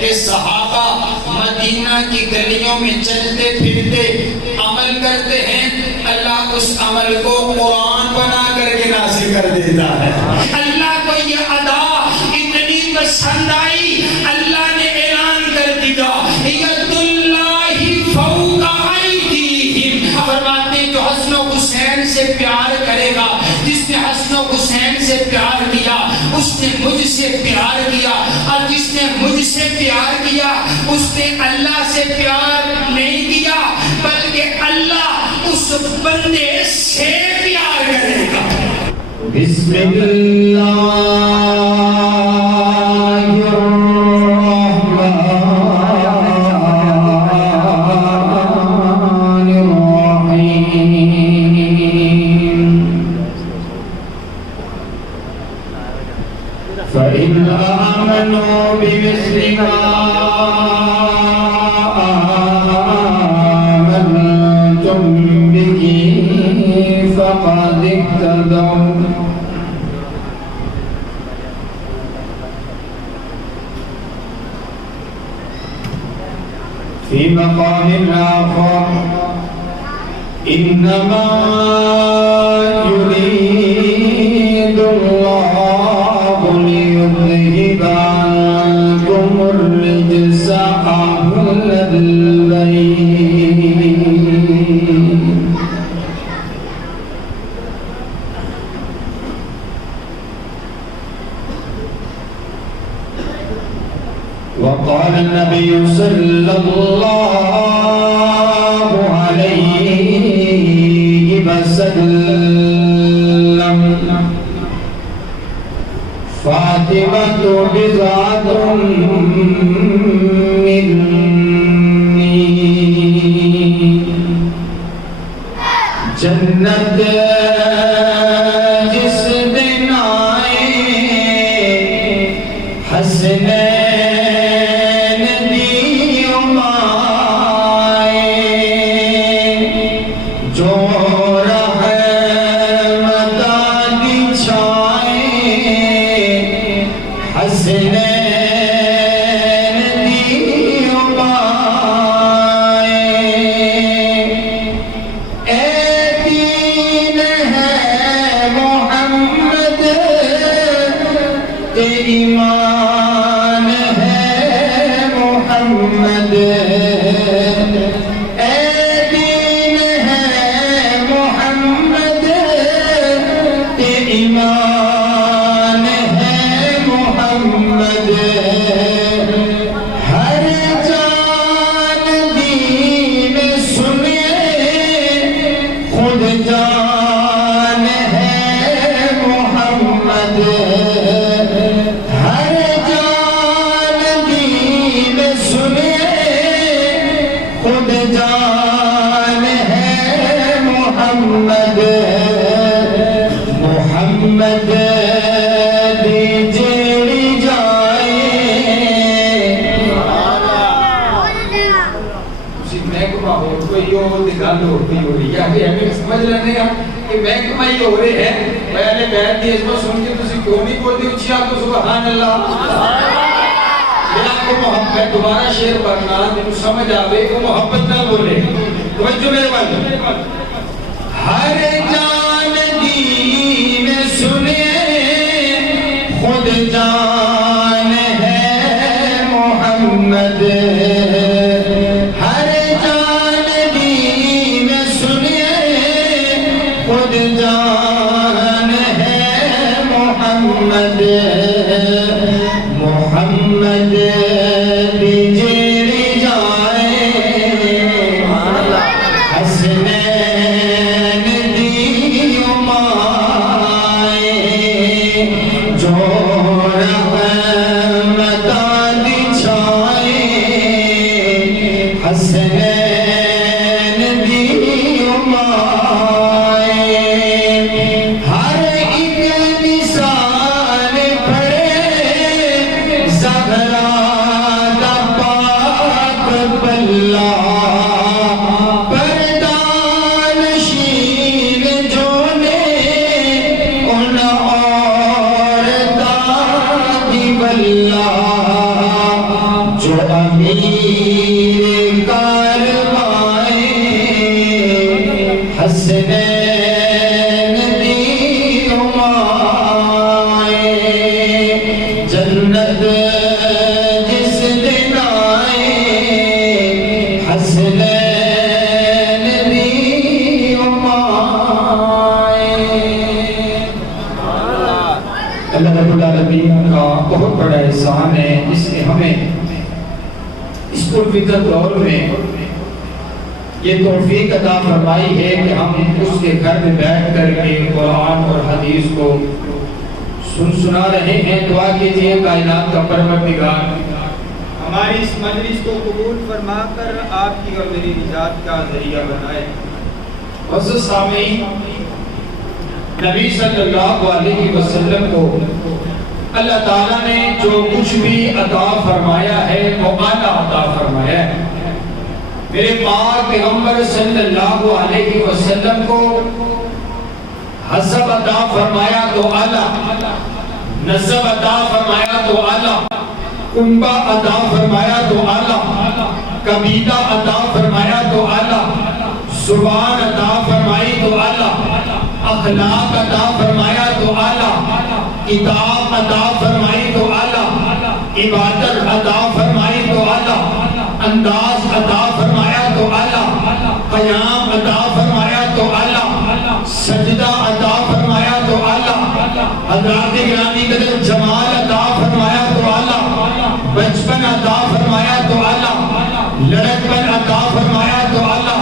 کہ صحابہ مدینہ کی گلیوں میں چلتے پھرتے عمل کرتے ہیں، اللہ اس عمل کو قرآن بنا کر کے نازل کر دیتا ہے۔ اللہ کو یہ ادا اتنی پسند آئی، اللہ نے اعلان کر دیا ید اللہ فوق ایدیہم، فرماتے ہیں جو حسن و حسین سے پیار کرے گا، جس نے حسن و حسین سے پیار کیا اس نے مجھ سے پیار کیا، اور جس نے مجھ سے پیار کیا اس نے اللہ سے پیار نہیں کیا بلکہ اللہ اس بندے سے پیار کرے گا۔ بسم اللہ فَإِنْ آمَنُوا بِمِثْلِ مَا آمَنْتُمْ بِهِ فَقَدِ اهْتَدَوْا فِي مَقَامٍ آخَرٍ إِنَّمَا يُرِيدُ اللَّهُ لِيُذْهِبَ عَنكُمُ الرِّجْسَ أَهْلَ الْبَيْتِ وقال النبي صلى الله عليه وسلم فاطمة بضعة مني جنت جس دن آئے حسنین دیوں آئے جو ایمان ہے محمد، اے دین ہے محمد، اے ایمان ہے محمد، ہر جان دین سنے خود جان ہے محمد، محمد دی جیڑی جائے اسی محکمہ ہو کوئی ہو گل ہو رہی ہے کہ ہمیں سمجھ لینے گا کہ محکمہ ہی ہو رہے ہیں۔ میں نے بیعت دی اس کو سن کے تسی کیوں نہیں بولتے اچھی آپ کو سبحان اللہ۔ میں آپ کو محبت دوبارہ شعر پڑھنا جنہوں سمجھ آوے وہ محبت نہ بولے، توجہ میرے بھائی۔ ہر جان دین سنے خود جان ہے محمد، ہر جان دین سنے خود جان ہے محمد، محمد دی جیڑی جائے حسنین دیوں آئے جو رحمتاں دی چھائے جو امیر کارواں حسنین دی ہمائے جنت جس دن آئے حسنین دی ہمائے۔ اللہ رب العالمین کا بہت بڑا احسان ہے، جس نے ہمیں اس پرفتن دور میں یہ توفیق عطا فرمائی ہے کہ ہم اس کے گھر میں بیٹھ کر کے قرآن اور حدیث کو سنا رہے ہیں۔ دعا کیجئے کائنات کا پروردگار ہماری اس مجلس کو قبول فرما کر آپ کی اور میری نجات کا ذریعہ بنائے۔ عزیز سامعین، نبی صلی اللہ علیہ وسلم کو اللہ تعالیٰ نے جو کچھ بھی عطا فرمایا ہے وہ اعلیٰ عطا فرمایا ہے۔ میرے پاک پیغمبر صلی اللہ علیہ وسلم کو حسب عطا فرمایا تو اعلیٰ، نسب عطا فرمایا تو اعلیٰ، کنبہ عطا فرمایا تو اعلیٰ، قبیلہ عطا فرمایا تو اعلیٰ، زبان عطا فرمائی تو اعلیٰ، اخلاق عطا فرمایا تو اعلیٰ، کتاب عطا فرمائی تو اعلیٰ، عبادت عطا فرمائی تو اعلیٰ، انداز عطا فرمایا تو اعلیٰ، قیام عطا فرمایا تو اعلیٰ، سجدہ عطا فرمایا تو اعلیٰ، حضرات گرامی قدر جمال عطا فرمایا تو اعلیٰ، بچپن عطا فرمایا تو اعلیٰ، لڑکپن عطا فرمایا تو اعلیٰ،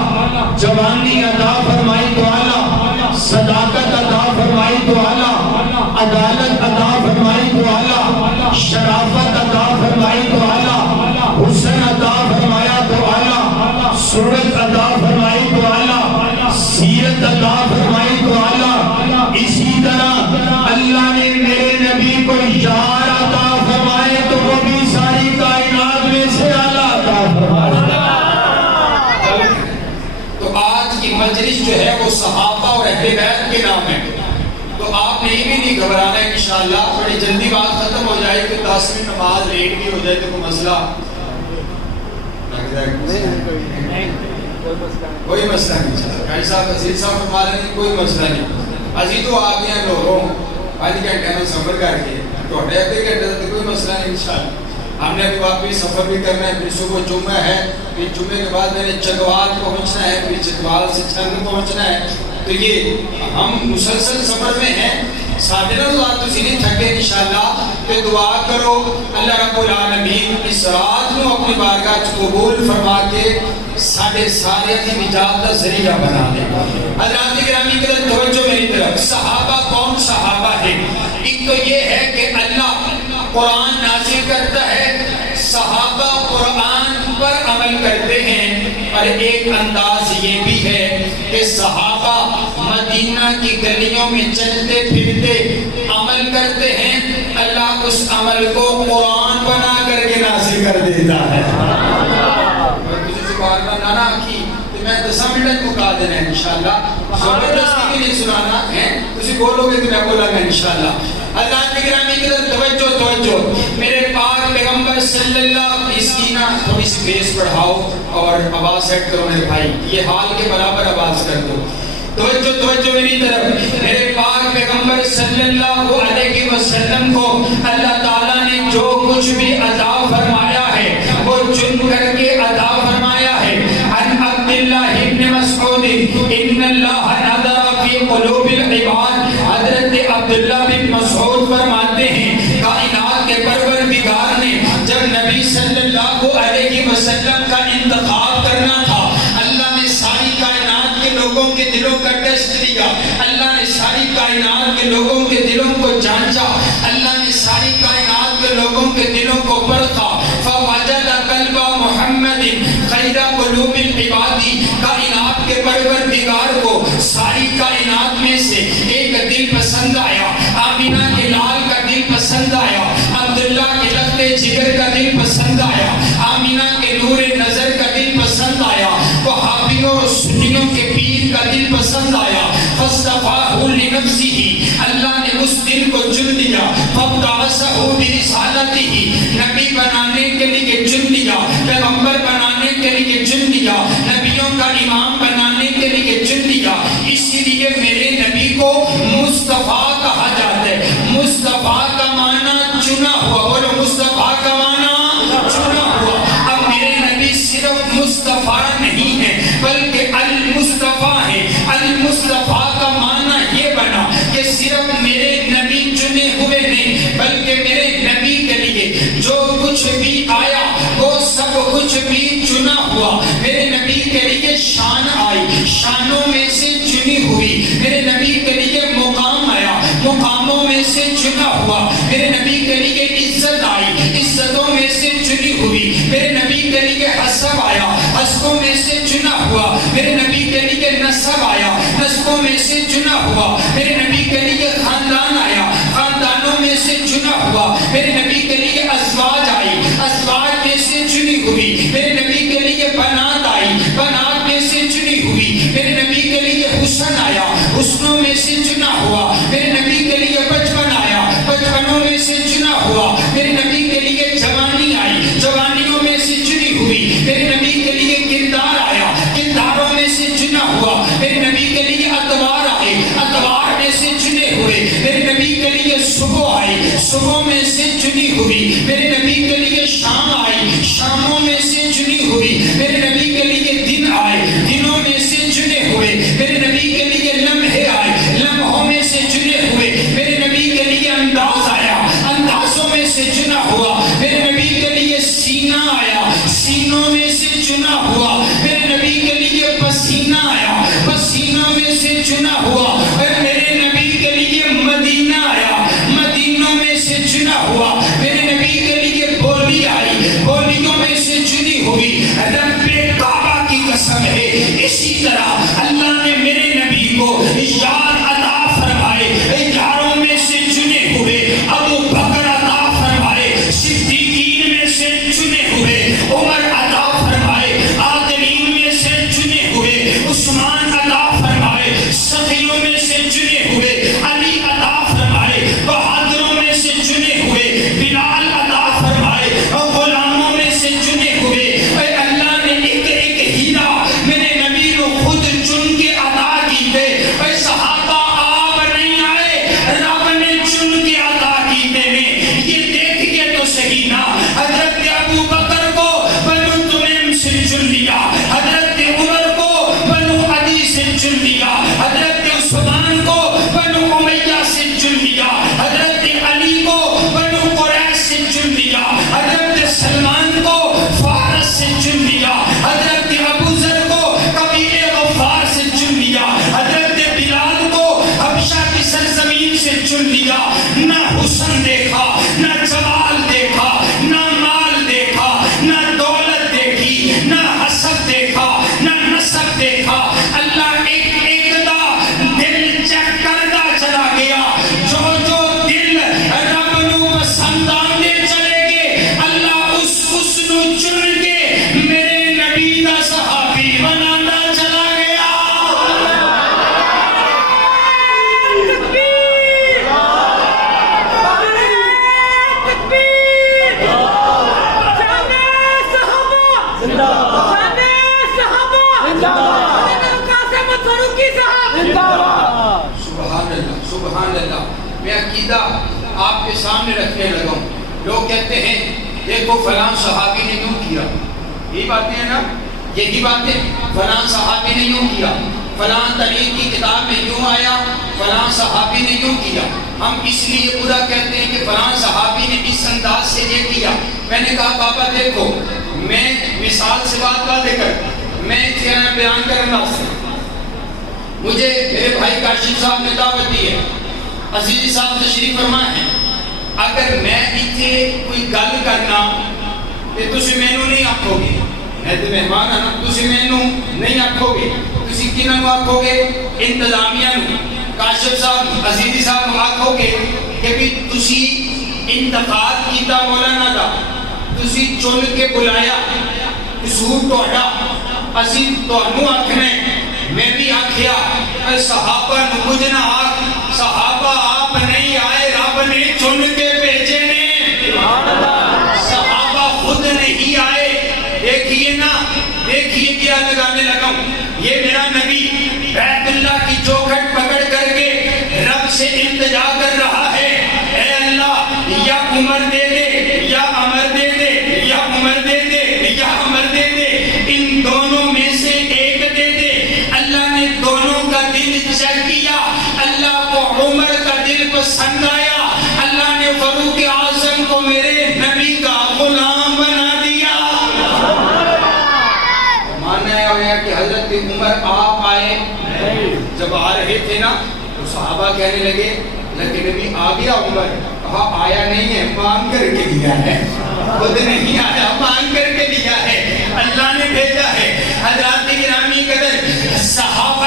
جوانی عطا فرمائی تو اعلیٰ، صداقت عطا فرمائی تو اعلیٰ، عدالت عطا فرمائی تو اعلیٰ، شرافت عطا فرمائی تو اعلیٰ، حسن عطا فرمایا تو اعلیٰ، صورت عطا فرمائی تو اعلیٰ، سیرت عطا فرمائی تو اعلیٰ۔ اسی طرح اللہ نے میرے نبی کو یار عطا فرمائے تو وہ بھی ساری کائنات میں سے اعلیٰ عطا فرمائے۔ تو آج کی مجلس جو ہے وہ صحابہ اور اہل بیت کے نام ہے، تو آپ نے یہ بھی نہیں گھبرانا ہے انشاءاللہ بڑی جلدی بات ختم ہو جائے کہ 10 منٹ نماز لیٹ بھی ہو جائے تو کوئی مسئلہ کوئی مسئلہ نہیں چلا بھائی صاحب عزیز صاحب ہمارے نہیں کوئی مسئلہ نہیں عزیز تو آ گئے ہیں لوگوں 5 گھنٹے میں سفر کر کے تو 1.5 گھنٹے تو کوئی مسئلہ نہیں انشاءاللہ۔ ہم نے ابھی واپس سفر بھی کرنا ہے، پھر صبح جمعہ ہے، پھر جمعے کے بعد میں نے چگوال پہنچنا ہے، پھر چگوال سے چھنگ پہنچنا ہے، تو یہ ہم مسلسل سفر میں ہیں۔ ساتھ نہ دعا تو اسی لیے تھکے انشاءاللہ کہ دعا کرو اللہ رب العالمین اس رات کو اپنی بارگاہ قبول فرما کے ساڑھے سارے کی نجات کا ذریعہ بنا دے۔ حضرات گرامی قدر توجہ میری طرف، صحابہ کون صحابہ ہے؟ ایک تو یہ ہے کہ اللہ قرآن نازل کرتا ہے، صحابہ قرآن پر عمل کرتے ہیں، اور ایک انداز یہ بھی ہے کہ صحابہ مدینہ کی گلیوں میں چلتے پھرتے عمل کرتے ہیں، اللہ اس عمل کو قرآن بنا کر کے نازل کر دیتا ہے۔ تجھے سبحان اللہ نانا کی تو میں 10 منٹ مکا دینا ہے انشاءاللہ، زبردستی بھی نہیں سنانا ہے، تجھے بولو گے تو میں بولا گا انشاءاللہ۔ حضرات گرامی کی توجہ میرے پاک پیغمبر صلی اللہ اس کی نا تھوڑی سی بیس بڑھاؤ اور آواز سیٹ کرو میرے بھائی، یہ حال کے برابر آواز کر دو۔ توجہ میری طرف، میرے پاک پیغمبر صلی اللہ علیہ وسلم کو اللہ تعالیٰ نے جو کچھ بھی عطا فرمایا ہے وہ چن کر کے عطا فرمایا ہے۔ عن عبداللہ ابن مسعود ان اللہ نظر فی قلوب العباد، حضرت عبداللہ بن مسعود فرماتے ہیں کائنات کے پروردگار نے جب نبی صلی اللہ علیہ وسلم کا انتخاب کرنا تھا، اللہ نے ساری کائنات کے لوگوں کے دلوں کا ٹیسٹ لیا، اللہ نے ساری کائنات کے لوگوں کے دلوں کو جانچا، اللہ نے ساری کائنات کے لوگوں کے دلوں کو پرکھا، فوجد قلب محمد خیر قلوب العباد، کائنات کے پروردگار کو ساری کائنات میں سے ایک دل پسند آیا، آمینہ کے لال کا دل پسند آیا، عبداللہ کے لخت جگر کا دل پسند آیا، آمینہ کے نور نظر کا دل پسند آیا، وہابیوں اور سنیوں کے پیر کا دل پسند آیا، فاصطفاہ لنفسہ، اللہ نے اس دل کو چن لیا، فابتعثہ برسالتہ، نبی بنانے کے لیے چن لیا، پیغمبر بنانے کے لیے چن لیا، نبیوں کا امام بنانے کے لیے چن لیا. اسی لیے میرے نبی کو مصطفیٰ کہا جاتا ہے. مصطفیٰ کا معنی چنا ہوا، بولو مصطفیٰ کا معنی چنا ہوا. اب میرے نبی صرف مصطفیٰ نہیں ہے بلکہ المصطفیٰ ہے. المصطفیٰ کا معنی یہ بنا کہ صرف میرے نبی چنے ہوئے نہیں بلکہ میرے نبی کے لیے جو کچھ بھی آیا وہ سب کچھ بھی چنا ہوا. میرے نبی کے لیے شان آئی، شانوں میں سے چنی ہوئی. میرے نبی کے لیے مقام آیا، مقاموں میں سے چنا ہوا. میرے نبی کے لیے عزت آئی، عزتوں میں سے چنی ہوئی. میرے نبی کے لیے حسب آیا، حسبوں میں سے چنا ہوا. میرے نبی کے لیے نسب آیا، نسبوں میں سے چنا ہوا. میرے نبی کے لیے خاندان آیا، خاندانوں میں سے چنا ہوا. میرے نبی کے لیے ازواج آئی، ازواج میں سے چنی ہوئی. میرے نبی کے لیے بنات آئی، بنات میں سے چنی ہوئی. میرے نبی کے لیے حسن آیا، حسنوں میں سے چنا ہوا. میرے نبی کے لیے بچپن آیا، بچپنوں میں سے چنا ہوا. میرے نبی کے لیے جوانی آئی، جوانیوں میں سے چنی ہوئی. میرے نبی کے لیے کردار آیا، کرداروں میں سے چنا ہوا. میرے نبی کے لیے اتوار آئے، اتوار میں سے چنے ہوئے. میرے نبی کے لیے صبح آئی، صبح میں سے چنی ہوئی. میرے نبی کے لیے شام آئی، شاموں میں سے چنی ہوئی. میرے نبی کے لیے دن آئے، دنوں میں سے چنے ہوئے. میرے نبی کے لیے لمحے آئے، لمحوں میں سے چنے ہوئے. میرے نبی کے لیے انداز آیا، اندازوں میں سے چنا ہوا. میرے نبی کے لیے سینہ آیا، سینوں میں سے چنا ہوا. میرے نبی کے لیے پسینہ آیا، پسینوں میں سے چنا ہوا. اور میرے نبی کے لیے مدینہ آیا، مدینوں میں سے چنا ہوا. میرے نبی کے لیے بولی آئی، بولیوں میں سے چنی ہوئی. رب کعبہ کی قسم ہے اسی طرح اللہ نے میرے نبی کو یار عطا فرمائے، یاروں میں سے چنے ہوئے. ابو بکر عطا فرمائے، صدیقین میں سے چنے ہوئے. عمر عطا فرمائے، عادلین میں سے چنے ہوئے. عثمان عطا فرمائے، سخیوں میں سے چنے ہوئے. علی عطا فرمائے، بہادروں میں سے چنے ہوئے. بلال عطا فرمائے، غلاموں میں سے چنے ہوئے. اے اللہ نے ایک ایک ہیرا میرے نبی کو خود چن کے عطا کی تھے. اے صحابہ آپ نہیں آئے، رب نے چن کے عطا کی تھے. یہ دیکھ کے تو صحیح نا، حضرت ابو بکر کو بنو تمیم سے چن لیا، حضرت عمر کو بنو عدی سے چن لیا، حضرت عثمان کو بنو امیہ سے چن لیا، حضرت علی کو بنو قریش سے چن لیا، حضرت سلمان کو فارس سے چن لیا، حضرت ابو ذر کو قبیلے غفار سے چن لیا، حضرت بلال کو حبشہ کی سرزمین سے چن لیا. نہ حسن دیکھا، نہ جمال دیکھا، نہ مال دیکھا، نہ دولت دیکھی، نہ حسب دیکھا، نہ نسب دیکھا. اللہ ایک ایک دا دل چیک کرتا چلا گیا. جو جو دل رب نو پسند آندے چلے گے اللہ اس نو چن کے میرے نبی دا صحابی بناتا چلا گیا. سبحان اللہ، سبحان اللہ. میں عقیدہ آپ کے سامنے رکھنے لگا ہوں. لوگ کہتے ہیں دیکھو فلاں صحابی نے یوں کیا. یہی باتیں ہیں نا، یہی باتیں. فلاں صحابی نے یوں کیا، فلاں طریق کی کتاب میں یوں آیا، فلاں صحابی نے یوں کیا. ہم اس لیے برا کہتے ہیں کہ فلاں صحابی نے اس انداز سے یہ کیا. میں نے کہا بابا دیکھو، میں مثال سے بات واضح کر، میں تیرا بیان کرنا سے مجھے میرے بھائی کاشف صاحب نے دعوت دی ہے، عزیزی صاحب تشریف فرمائے ہیں. اگر میں اتنے کوئی گل کرنا تو تسی مینوں نہیں آکھو گے، میں تو مہمان ہاں نا، تسی مینوں نہیں آکھو گے. تسی کنہوں آکھو گے؟ انتظامیہ نو. کاشف صاحب عزیزی صاحب آکھو گے کہ بھی تسی انتخاب کیتا مولانا دا، تسی چن کے بلایا، قصور توڑا. اسی تانوں آکھنا ہے، میں بھی آکھیا صحابہ نو کچھ نہ آکھ. صحابہ آپ نہیں آئے، رب نے چن کے بھیجے نے. صحابہ خود نے دیکھیے کیا لگانے لگا ہوں، یہ میرا نبی بیت اللہ کی چوکھٹ پکڑ کر کے رب سے التجا کر رہا ہے، اے اللہ یا عمر دے دے یا عمر دے دے یا عمر دے دے یا عمر دے دے، ان دونوں میں سے ایک دے دے۔ اللہ نے دونوں کا دل چیک کیا، اللہ کو عمر کا دل پسند آیا، اللہ نے فاروق اعظم کو میرے نبی کا غلام بنا دیا۔ ماننا ہے کہ حضرت عمر آپ آئے، جب آ رہے تھے نا تو صحابہ کہنے لگے لیکن نبی آ گیا عمر، کہا آیا نہیں ہے، مانگ کر کے دیا ہے، خود نہیں آیا، مانگ کر کے دیا ہے، اللہ نے بھیجا ہے۔ حضرات گرامی قدر، صحابہ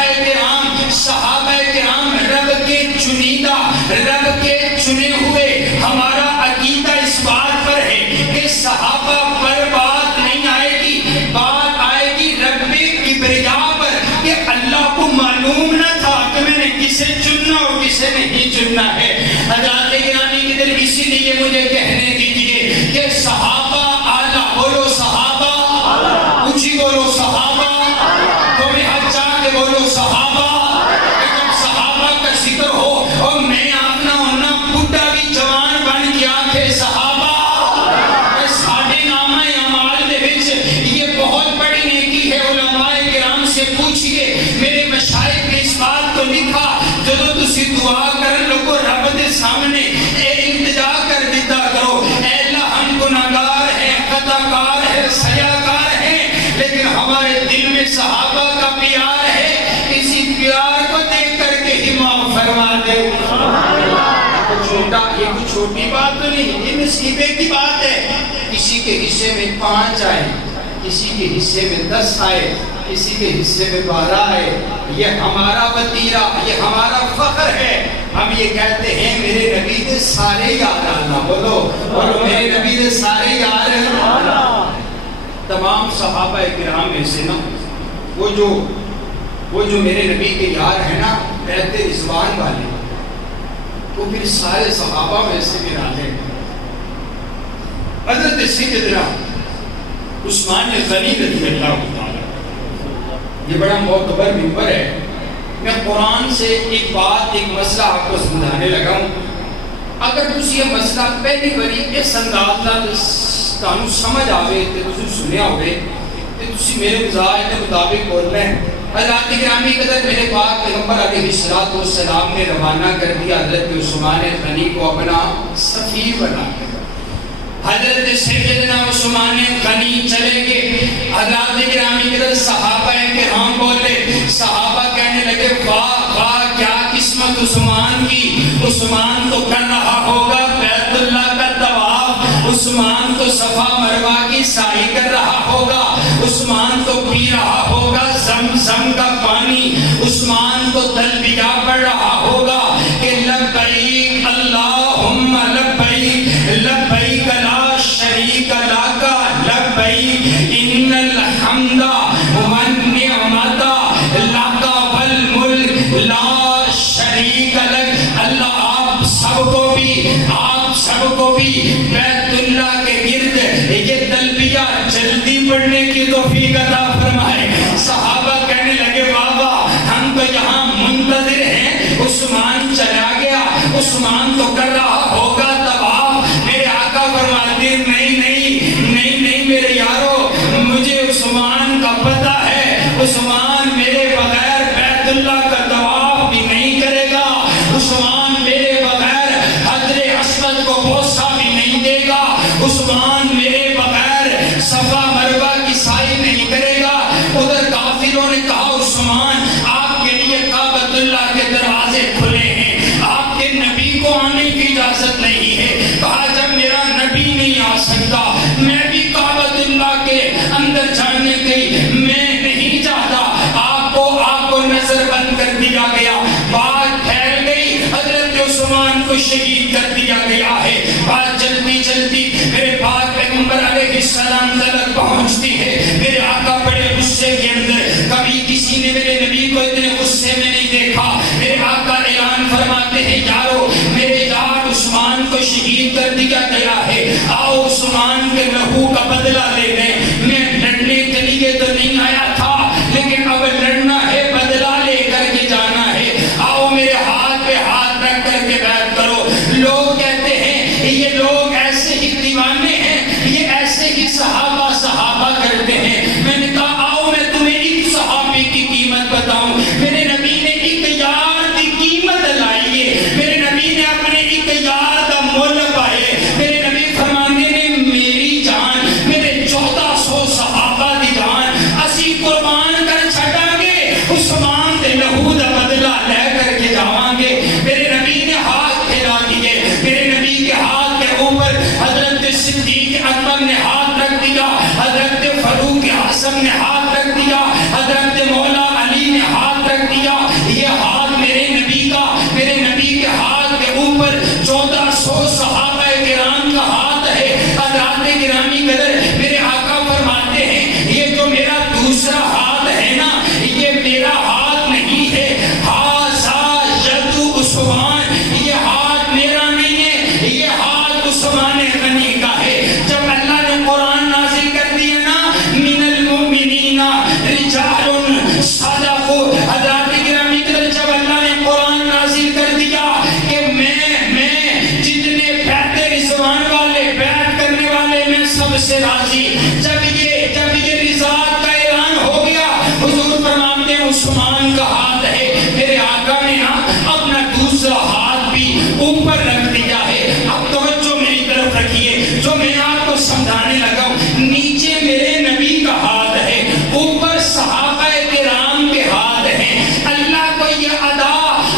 کرام رب کے چنیدہ، رب کے چنے ہوئے، ہمارا عقیدہ اس بات پر ہے کہ صحابہ پر بات نہیں آئے گی، بات آئے گی رب کبریا پر، کہ اللہ کو معلوم نہ تھا کہ میں نے کسے چننا اور کسے نہیں چننا ہے۔ حضرات گرامی کی دل، اسی لیے مجھے کہنے دیجئے کہ صحابہ اعلیٰ، بولو صحابہ، اونچی بولو صحابہ، تمہیں ہاتھ چاہ کے بولو صحابہ، کہ جب صحابہ کا ذکر ہو اور میں آپنا ہونا بڑھا بھی جوان بن کے آنکھیں صحابہ، ساڑھے نامہ اعمال دے وچ یہ بہت بڑی نیکی ہے۔ علماء کرام سے پوچھئے، میرے مشائخ نے اس بات کو لکھا، جدو تسی دعا کرن لوگو رب دے سامنے التجا کر دیتا کرو، اے اللہ ہم گناہگار ہیں، خطاکار ہیں، سیاکار ہیں، لیکن ہمارے دل میں صحابہ کا پیار ہے، اسی پیار کو دیکھ کر کے ہی معاف فرما دے۔ یہ کچھ چھوٹی بات تو نہیں، یہ نصیبے کی بات ہے۔ کسی کے حصے میں 5 آئے، کسی کے حصے میں 10 آئے، کسی کے حصے میں 12 آئے، یہ ہمارا وطیرہ، یہ ہمارا فخر ہے۔ ہم یہ کہتے ہیں میرے نبی دے سارے یار آنا، بولو بولو میرے نبی دے سارے یار آنا۔ تمام صحابہ کرام میں سے نا وہ جو میرے نبی کے یار ہیں نا بیعت رضوان والے، وہ پھر سارے صحابہ میں سے نرالے ہیں۔ حضرت سیدنا عثمان غنی رضی اللہ تعالیٰ، یہ بڑا معتبر منبر ہے، میں قرآن سے ایک بات، ایک مسئلہ آپ کو سمجھانے لگا ہوں۔ اگر تسی یہ مسئلہ پہلی باری اس انداز نال تانوں سمجھ آوے تے تسی سنیا ہوئے تے تسی میرے مزاج کے مطابق بولنا ہے۔ حضرات گرامی قدر، میرے پاک پیغمبر علیہ الصلوۃ والسلام نے روانہ کر دیا حضرت عثمان غنی کو اپنا سفیر بنا کر۔ حضرت سیدنا عثمان غنی چلے گئے، حضرات گرامی قدر صحابہ کرام بولے، صحابہ کہنے لگے واہ واہ کیا قسمت عثمان کی، عثمان تو کر رہا ہوگا بیت اللہ کا طواف، عثمان تو صفا مروہ کی سعی کر رہا ہوگا، عثمان تو پی رہا ہوگا زمزم کا پانی، عثمان تو تلبیہ پڑھ رہا ہوگا کہ لبیک اللہم لبیک لبیک لا شریک لک لبیک ان الحمد والنعمت لک والملک لا شریک لک۔ اللہ آپ سب کو بھی بیت اللہ کے گرد یہ تلبیہ جلدی پڑھنے کی توفیق عطا فرمائے۔ صحابہ کہنے لگے بابا ہم تو یہاں منتظر ہیں، عثمان چلا گیا، عثمان تو کر رہا ہوگا طواف۔ میرے آقا فرماتے نہیں نہیں نہیں نہیں میرے یارو، مجھے عثمان کا پتہ ہے، عثمان میرے بغیر بیت اللہ کا طواف بھی نہیں کرے گا، عثمان میرے بغیر حجر اسود کو بوسہ بھی نہیں دے گا، عثمان میرے بغیر صفا مروہ کی سعی نہیں کرے گا۔ ادھر کافروں نے کہا عثمان آپ کے لیے کعبۃ اللہ کے دروازے کھلے ہیں، آپ کے نبی کو آنے کی اجازت نہیں نہیں آیا تھا، لیکن اب لڑنا ہے، بدلہ لے کر کے جانا ہے، آؤ میرے ہاتھ پہ ہاتھ رکھ کر کے بیعت کرو۔ لوگ کہتے ہیں یہ لوگ ایسے ہی دیوانے ہیں، یہ ایسے ہی صحابہ کرتے ہیں۔ میں نے کہا آؤ میں تمہیں ایک صحابی کی قیمت بتاؤں۔ میرے نبی نے ایک یار کی قیمت لائی ہے، میرے نبی نے اپنے ایک یار کا مول پائے۔ میرے نبی فرمانے نے میری جان، میرے 1400 صحابہ دی جان اسی قربان کر چھٹا گے، عثمان دے لہو دا بدلہ لے کر کے جاواں گے۔ میرے نبی نے ہاتھ پھیلا دیے، میرے نبی کے ہاتھ کے اوپر حضرت صدیق اکبر نے ہاتھ رکھ دیا، حضرت فاروق اعظم نے ہاتھ رکھ دیا، حضرت مولا علی نے ہاتھ رکھ دیا۔ یہ ہاتھ میرے نبی کا، میرے نبی کے ہاتھ کے اوپر 1400 صحابہ کرام کا ہاتھ ہے۔ حضرات گرامی قدر، میرے آقا فرماتے ہیں یہ جو میرا دوسرا ہاتھ ہے نا، یہ میرا ہاتھ نہیں ہے، ہاذا ید عثمان، یہ ہاتھ میرا نہیں ہے، یہ ہاتھ عثمان غنی کا ہے۔ جب اللہ نے قرآن نازل کر دیا نا، من المؤمنین رجال صدقوا، حضرات گرامی قدر جب اللہ نے قرآن نازل کر دیا کہ میں جتنے بیعت رضوان والے، بیعت کرنے والے میں سب سے راضی، جب یہ رضا کا اعلان ہو گیا، حضور فرماتے ہیں عثمان کا ہاتھ ہے۔ میرے آقا نے نا اپنا دوسرا ہاتھ بھی اوپر رکھ دیا ہے۔ اب توجہ میری طرف رکھیے، جو میں آپ کو سمجھانے لگا ہوں، نیچے میرے نبی کا ہاتھ ہے، اوپر صحابہ کرام کے ہاتھ ہیں۔ اللہ کو یہ ادا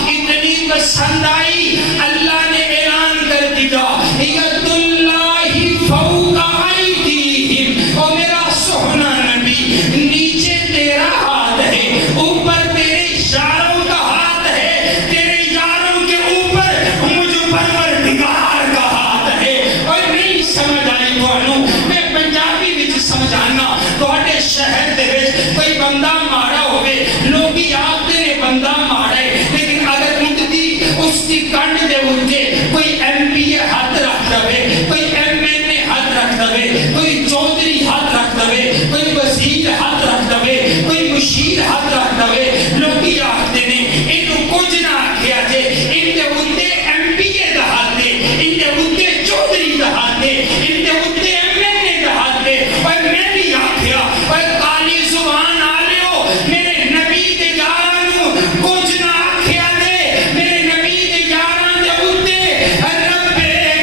اتنی پسند آئی، اللہ نے اعلان کر دیا ید اللہ فوق ایدیہم، او میرا سونا نبی نیچے تیرا ہاتھ ہے، اوپر تیرے یاروں کا ہاتھ ہے، تیرے یاروں کے اوپر مجھ پروردگار کا ہاتھ ہے۔ اور نہیں سمجھ آئی تھانوں، میں پنجابی وچ سمجھانا، تواڈے شہر دے وچ کوئی بندہ ماڑا ہوئے، لوگی آخدے نے بندہ ماڑا ہے، لیکن اگر اٹھتی اس کی کنڈ دے اٹھے کوئی ایم پی اے ہاتھ رکھ دے، کوئی ایم این اے ہاتھ رکھ دے، کوئی چودھری ہاتھ رکھ دے، کوئی وزیر ہاتھ رکھ دے، کوئی مشیر ہاتھ رکھ دے، لوگی آخدے نے انہوں کچھ نہ آکھیا جے، ان دے اتے ایم پی اے دا ہاتھ دے، ان دے اتے چودھری دا ہاتھ دے، ان دے اتے ایم این اے دا ہاتھ دے۔ اور میں بھی آکھیا اور کالی زبان آلیو، میرے نبی دے یارانو کچھ نہ آکھیا دے، میرے نبی دے یاران دے اتے رب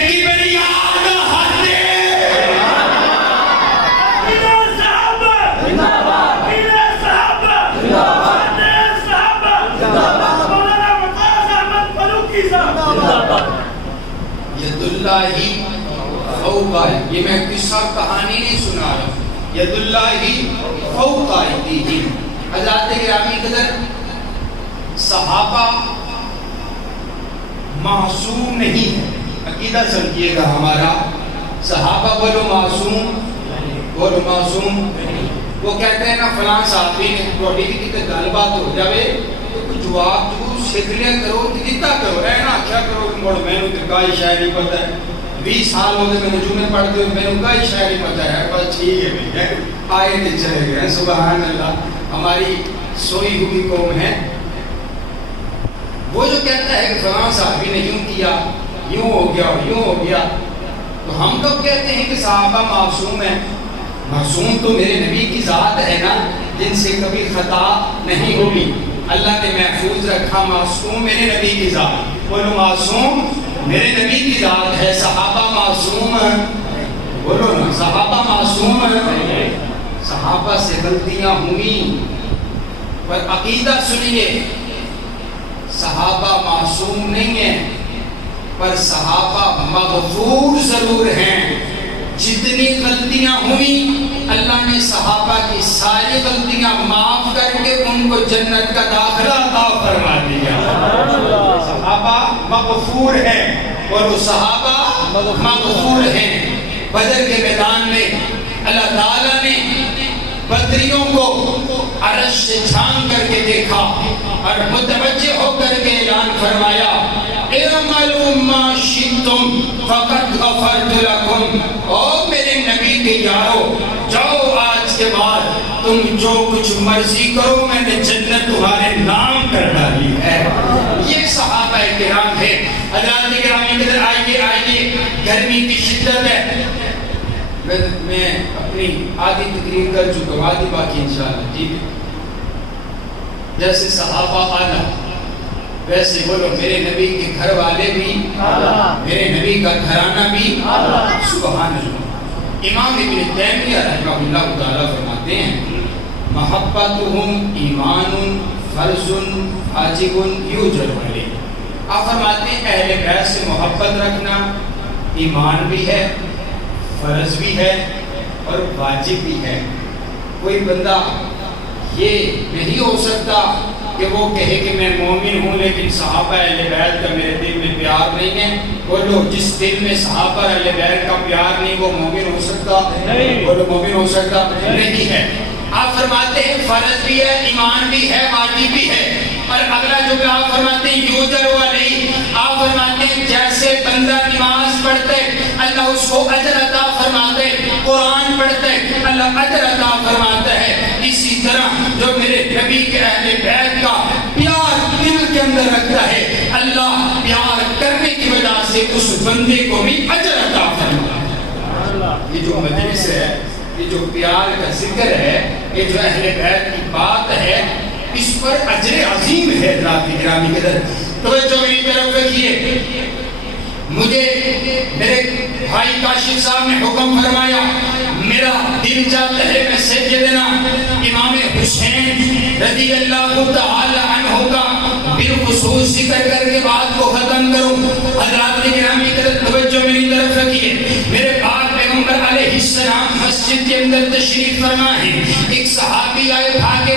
کبریاء دا ہاتھ دے۔ ید اللہ فوق، یہ میں قصہ کہانی نہیں سنا رہا، ید اللہ فوق ایدیہم۔ حضرات گرامی قدر، صحابہ معصوم نہیں ہے، عقیدہ سمجھیے گا ہمارا، صحابہ بولو معصوم، بولو معصوم۔ وہ کہتے ہیں نا فلاں صحابی نے روٹی کی کتے گل بات ہو جاوے تو کچھ جواب جو سکھ لیا کرو دیتا کرو، اے نا کیا کرو موڑ میں نے کئی شاعری پتہ ہے، 20 سال ہوتے میں نے جمعے پڑھتے ہوئے میں نے کئی شاعری پتہ ہے، بس ٹھیک ہے بھئی آئے تے چلے گئے، سبحان اللہ، ہماری سوئی ہوئی قوم ہے۔ وہ جو کہتا ہے کہ فلاں صحابی نے یوں کیا، یوں ہو گیا اور یوں ہو گیا، تو ہم کب کہتے ہیں کہ صحابہ معصوم ہیں؟ معصوم تو میرے نبی کی ذات ہے نا، جن سے کبھی خطا نہیں ہوئی، اللہ نے محفوظ رکھا۔ معصوم میرے نبی کی ذات، بولو معصوم میرے نبی کی ذات ہے۔ صحابہ معصوم ہیں، بولو نا صحابہ معصوم ہیں۔ صحابہ سے غلطیاں ہوئیں، پر عقیدہ سنیے، صحابہ معصوم نہیں ہیں، پر صحابہ مغفور ضرور ہیں۔ جتنی غلطیاں ہوئیں اللہ نے صحابہ کی ساری غلطیاں معاف کر کے ان کو جنت کا داخلہ عطا فرما دیا۔ صحابہ مغفور ہیں، اور وہ صحابہ مغفور ہیں۔ بدر کے میدان میں اللہ تعالیٰ نے بدریوں کو عرش سے جھانک کر کے دیکھا اور متوجہ ہو کر کے اعلان فرمایا، اعملوا ما شئتم فقد غفرت لکم۔ او میرے نبی کے یارو، جاؤ آج کے بعد تم جو کچھ مرضی کرو میں نے جنت تمہارے نام کر ڈالی ہے. یہ صحابہ کرام ہے. حضرات گرامی ادھر آئیے. گرمی کی شدت ہے. میں اپنی آدھی تقریر کر چکا ہوں, آدھی باقی انشاءاللہ. ٹھیک ہے. جیسے صحابہ اعلیٰ ویسے بولو میرے نبی کے گھر والے بھی, میرے نبی کا گھرانہ بھی. سبحان اللہ. امام ابن تیمیہ رحمہ اللہ تعالیٰ فرماتے ہیں محبتہم ایمان فرض واجب یوجب علیہ. آپ فرماتے ہیں اہل بیت سے محبت رکھنا ایمان بھی ہے, فرض بھی ہے اور واجب بھی ہے. کوئی بندہ یہ نہیں ہو سکتا کہ وہ کہے کہ میں مومن ہوں لیکن صحابہ اہل بیت کا میرے دل میں پیار نہیں ہے. بولو جس دل میں صحابہ اہل بیت کا پیار نہیں وہ مومن ہو سکتا نہیں. بولو مومن ہو سکتا نہیں ہے. آپ فرماتے ہیں فرض بھی ہے, ایمان بھی ہے, واجب بھی ہے. اور اگلا جو آپ فرماتے ہیں یوجر علیہ, آپ فرماتے ہیں جیسے بندہ نماز پڑھتے اللہ اس کو اجر عطا فرماتے, قرآن پڑھتے اللہ اجر عطا فرماتا ہے. اسی طرح جو میرے نبی کے اہل بیت کا پیار دل کے اندر رکھتا ہے اللہ پیار کرنے کی وجہ سے اس بندے کو بھی اجر عطا فرماتا ہے. یہ جو مجلس ہے, یہ جو پیار کا ذکر ہے, یہ جو اہل بیت کی بات ہے, اس پر اجر عظیم ہے. حضرات گرامی کے در توجہ میری طرف رکھیے. مجھے میرے بھائی کاشف صاحب نے حکم فرمایا, میرا دل چاہتا ہے میں سیدنا امام حسین رضی اللہ تعالی عنہ کا بالخصوص ذکر کر کے بات کو ختم کروں. حضرات گرامی کے در توجہ میری طرف رکھیے. میرے پاک پیغمبر علیہ السلام مسجد کے اندر تشریف فرما ہے. ایک صحابی آئے بھاگے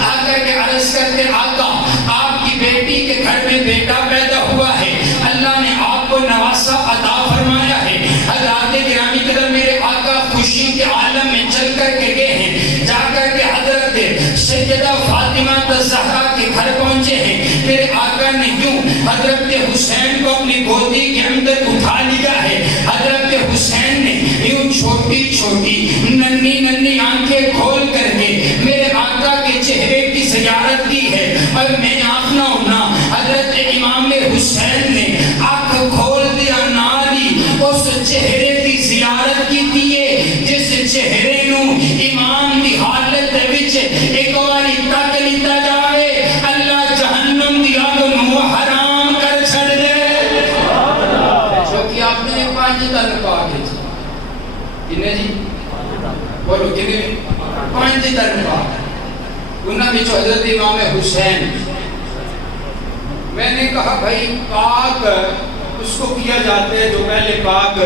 آ کر کے عرض کرتے آقا آپ کی بیٹی کے گھر میں بیٹا پیدا ہوا ہے, اللہ نے آپ کو نواسا عطا فرمایا ہے. حضرات گرامی قدر میرے آقا خوشی کے عالم میں چل کر کے گئے ہیں. جا کر کے حضرت سیدہ فاطمہ الزہرا کے گھر پہنچے ہیں. میرے آقا نے یوں حضرت حسین کو اپنی گودی کے اندر اٹھا لیا ہے. حضرت حسین نے یوں چھوٹی چھوٹی ننھی ننھی آنکھیں کھول کر کے میرے آقا کے چہرے کی زیارت کی ہے. اور میں آپ نہ ہونا حضرت امام حسین نے آنکھ کھول دیا نالی اس چہرے کی زیارت کی دیئے جس چہرے نو امام دی حالت وچ ایک واری تک لیتا جاوے اللہ جہنم دی آگ نو حرام کر چھڑ دے. چونکہ آپ نے 5 تن پاک ہے کنے جی بولو کنے 5 تن پاک انہاں وچ حضرت امام حسین. میں نے کہا بھائی پاک اس کو کیا جاتا ہے جو پہلے پاک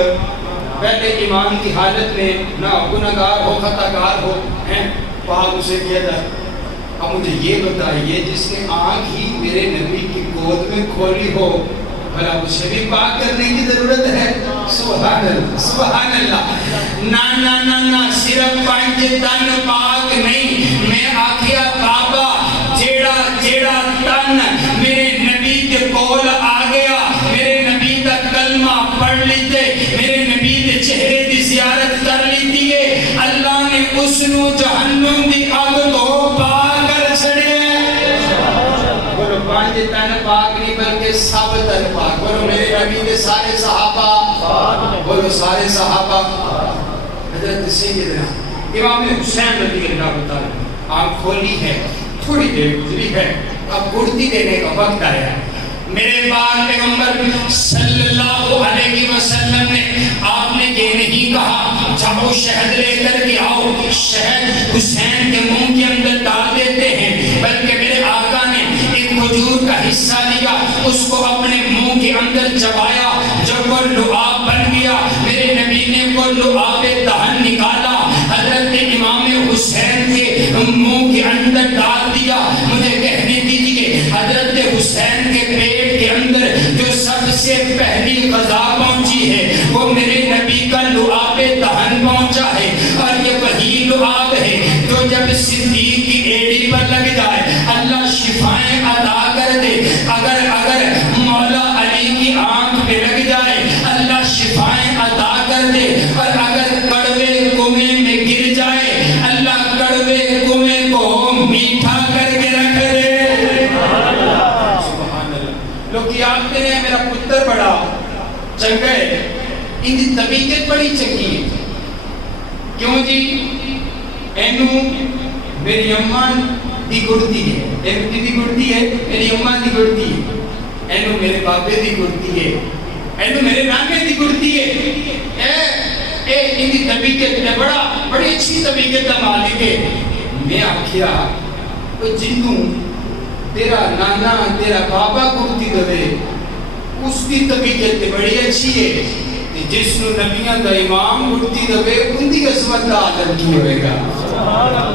پہلے ایمان کی حالت میں نہ گناہگار ہو خطاکار ہو ہیں, پاک اسے کیا جاتا ہے. اب مجھے یہ بتائیے جس نے آنکھ ہی میرے نبی کی گود میں کھولی ہو بھلا اسے بھی پاک کرنے کی ضرورت ہے؟ سبحان اللہ سبحان اللہ. نا صرف 5 تن پاک نہیں, میں آکھیا بابا جیڑا تن میرے نبی کے کول آ گیا, میرے نبی کا کلمہ پڑھ لیتے, میرے نبی کے چہرے دی زیارت کر لیتی ہے, اللہ نے اس نو جہنم دی آگ تو پاک کر چھڑے. بولو 5 تن پاک نہیں بلکہ سب تن پاک. بولو میرے نبی کے سارے صحابہ, بولو سارے صحابہ. حضرت سیدنا امام حسین رضی اللہ تعالیٰ آنکھ کھولی ہے, تھوڑی دیر گزری ہے, اب گڑتی دینے کا وقت آیا ہے. میرے پاک پیغمبر صلی اللہ علیہ وسلم نے آپ نے یہ نہیں کہا جاؤ شہد لے کر کے آؤ, شہد حسین کے منہ کے اندر ڈال دیتے ہیں, بلکہ میرے آقا نے ایک کھجور کا حصہ لیا, اس کو اپنے منہ کے اندر چبایا, جب وہ لعاب بن گیا میرے نبی نے وہ لعاب دہن نکالا, حضرت امام حسین کے منہ کے اندر ڈال دیا. مجھے کہنے دیجئے حضرت حسین کے پیٹ کے اندر جو سب سے پہلی غذا پہنچی ہے وہ میرے نبی کا لعاب دہن پہنچا ہے, اور یہ میٹھا کر کے رکھ دے. سبحان اللہ. لوگ آتے ہیں میرا پتر بڑا چنگا ہے, ان کی طبیعت بڑی چنگی ہے. کیوں جی؟ اینو میری اماں دی گڑتی ہے. اینو کی دی گڑتی ہے؟ میری اماں دی گڑتی ہے. اینو میرے بابے دی گڑتی ہے. اینو میرے نانے دی گڑتی ہے. ان کی طبیعت ہے بڑی اچھی طبیعت کا مالک ہے. میں آخیا جنوں تیرا نانا تیرا بابا گڑتی دے اس کی طبیعت بڑی اچھی ہے, جس نو نبیاں دا امام گڑتی دے ان کی قسمت کا عالم کی ہوئے گا.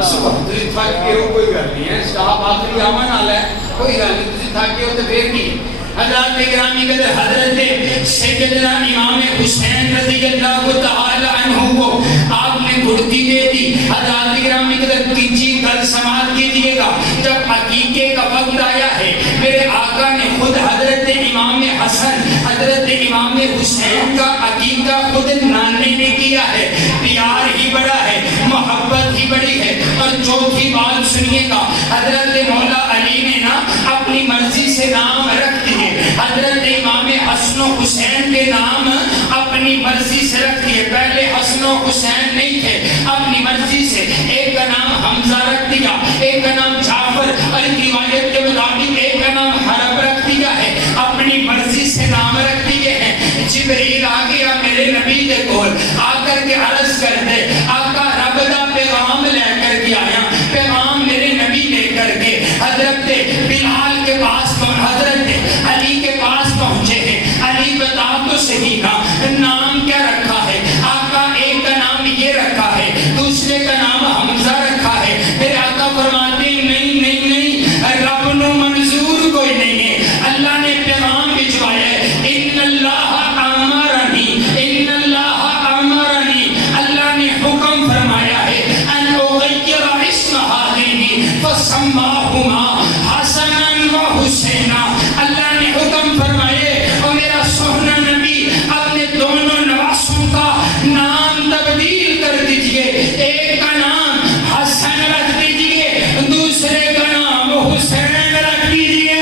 سبحان تسی تھک کے ہو کوئی گل نہیں ہے, صاحب آخری آمن آل ہے کوئی گل نہیں, تسی تھک کے ہو تو پھر کی. حضرات گرامی قدر حضرت سیدنا امام حسین رضی اللہ تعالی عنہ کو آپ نے گڑتی دے دی. حضرات گرامی قدر تیجی گل سماعت کیجئے گا, جب عقیقے کا وقت آیا ہے میرے آقا نے خود حضرت امام حسن حضرت امام حسین کا عقیقہ خود نانے نے کیا ہے. پیار ہی بڑا ہے, محبت ہی بڑی ہے. اور چوتھی بات سنیے گا, حضرت مولا علی نے نا اپنی مرضی سے نام رکھ دیے. حضرت امام حسن و حسین کے نام اپنی مرضی سے رکھ دیے. پہلے حسن و حسین نہیں تھے, اپنی مرضی سے ایک کا نام حمزہ رکھ دیا, ایک کا نام جعفر, اور روایت کے مطابق ایک کا نام حرب رکھ دیا ہے. اپنی مرضی سے نام رکھ دیے ہیں. جبریل آ گیا میرے نبی کے کول, آ کر کے عرض کرتے آقا رب دا پیغام لے کر کے آیا. پیغام میرے نبی لے کر کے حضرت بلال کے پاس حضرت علی کے پاس پہنچے ہیں. علی بتا تو صحیح نا نام کیا رکھا ہے؟ آقا ایک کا نام یہ رکھا ہے, دوسرے کا نام حمزہ رکھا ہے. میرے آقا فرماتے ہیں نہیں نہیں نہیں, رب نو منظور کوئی نہیں ہے. اللہ نے پیغام بھجوایا ہے, ان اللہ امرنی, ان اللہ امرنی, اللہ نے حکم فرمایا ہے ان اغیر اسم ہذین فسماہما حسنا و حسینا. اللہ نے حکم فرمائے اور میرا سونا نبی اپنے دونوں نواسوں کا نام تبدیل کر دیجئے. ایک کا نام حسن رکھ دیجئے, دوسرے کا نام حسین رکھ دیجئے.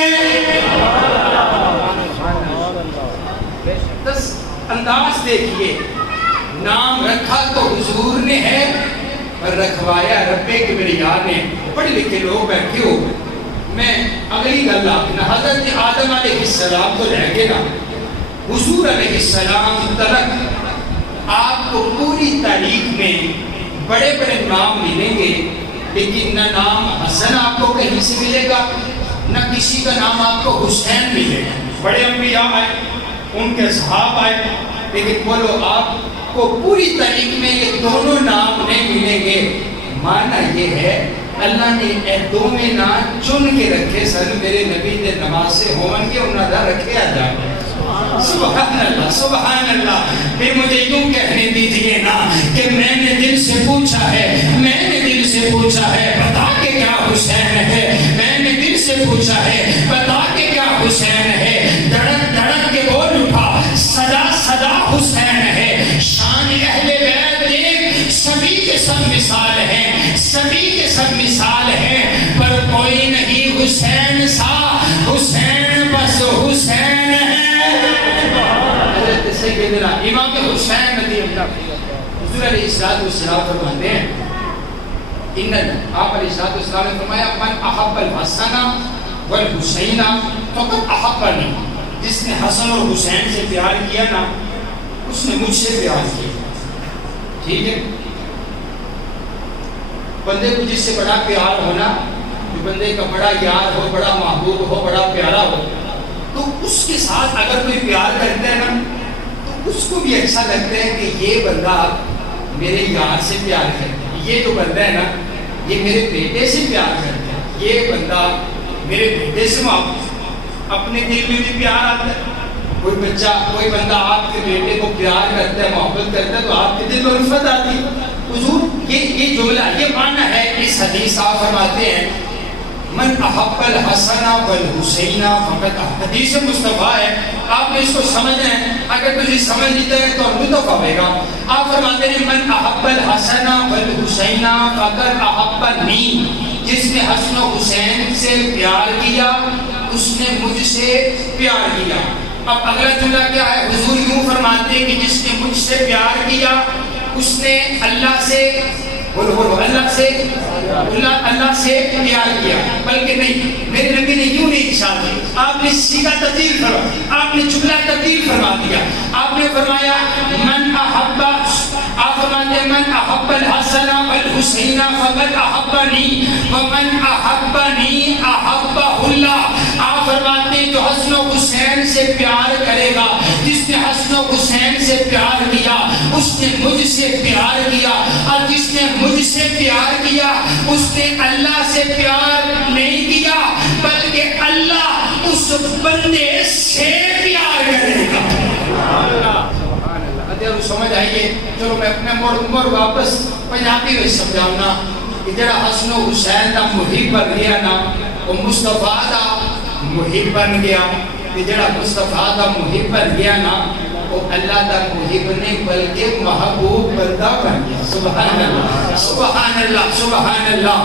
بس انداز دیکھیے, نام رکھا تو حضور نے ہے اور رکھوایا رب کبریاء نے. پڑھ لکھے لوگ بیٹھے ہو, میں اگلی گل آپنا حضرت آدم علیہ السلام تو رہ گئے نا, حضور علیہ السلام تلک آپ کو پوری تاریخ میں بڑے بڑے نام ملیں گے, لیکن نہ نام حسن آپ کو کہیں سے ملے گا, نہ کسی کا نام آپ کو حسین ملے گا. بڑے انبیاء آئے, ان کے صحاب آئے, لیکن بولو آپ کو پوری تاریخ میں یہ دونوں نام نہیں ملیں گے. معنی یہ ہے اللہ نے اے دونوں نام چن کے رکھے سن, میرے نبی نے نماز سے ہون کے انہوں نے رکھے آ جائے. سبحان اللہ سبحان اللہ. پھر مجھے یوں کہنے دیجئے نا کہ میں نے دل سے پوچھا ہے, میں نے دل سے پوچھا ہے بتا کے کیا حسین ہے, میں نے دل سے پوچھا ہے بتا کے کیا حسین ہے. دھڑک دھڑک کے بول اٹھا صدا صدا حسین ہے. شان اہل بیت دیکھ سبھی کے سب مثال ہیں, سبھی کے سب مثال ہیں, پر کوئی نہیں حسین سا, حسین بس حسین ہے. حضرت سیدنا امام حسین رضی اللہ حضور علیہ السلام فرماتے ہیں, آپ علیہ السلام نے فرمایا من احب الحسن والحسین فقد احبنی. جس نے حسن اور حسین سے پیار کیا نا اس نے مجھ سے پیار کیا. ٹھیک ہے, بندے کو جس سے بڑا پیار ہونا, جو بندے کا بڑا یار ہو, بڑا محبوب ہو, بڑا پیارا ہو, تو اس کے ساتھ اگر کوئی پیار کرتا ہے نا تو اس کو بھی ایسا لگتا ہے کہ یہ بندہ میرے یار سے پیار کرتا ہے, یہ جو بندہ ہے نا یہ میرے بیٹے سے پیار کرتا ہے, یہ بندہ میرے بیٹے سے اپنے دل میں بھی پیار آتا ہے. کوئی بچہ کوئی بندہ آپ کے بیٹے کو پیار کرتا ہے, محبت کرتا ہے, تو آپ کے دل میں الفت آتی ہے. حضور یہ جملہ یہ معنی ہے اس حدیث. آپ فرماتے ہیں من احب الحسن والحسین فقط حدیث مصطفیٰ ہے، آپ نے اس کو سمجھنا ہے، اگر تجھے سمجھ لیتا ہے تو لطف آئے گا۔ آپ فرماتے ہیں من احب الحسن والحسین فقط احبنی، جس نے حسن و حسین سے پیار کیا اس نے مجھ سے پیار کیا۔ اب اگلا جملہ کیا ہے؟ حضور یوں فرماتے ہیں کہ جس نے مجھ سے پیار کیا اس نے اللہ سے اللہ سے پیار کیا، بلکہ نہیں، میرے نبی نے یوں نہیں ارشاد کیا، آپ نے سیدھا تبدیل فرمایا، آپ نے جملہ تبدیل فرما دیا۔ آپ نے فرمایا من احب، آپ فرماتے ہیں من احب الحسن والحسین فقد احبنی ومن احبنی احبہ اللہ۔ آپ فرماتے ہیں جو حسن و حسین سے پیار کرے گا، جس نے حسن و حسین سے پیار کیا اس نے مجھ سے پیار کیا، اور جس نے مجھ سے پیار کیا اس نے اللہ سے پیار نہیں کیا بلکہ اللہ اس بندے سے پیار کرے گا۔ ادھر سمجھ آئیے، چلو میں اپنے مور واپس پنجابی میں سمجھاؤں کہ جڑا حسن و حسین دا محب بن گیا نا وہ مصطفیٰ دا محب بن گیا، کہ جڑا مصطفیٰ دا محب بن گیا نا وہ اللہ دا محب نہیں بلکہ محبوب بندہ بن گیا۔ سبحان اللہ سبحان اللہ سبحان اللہ۔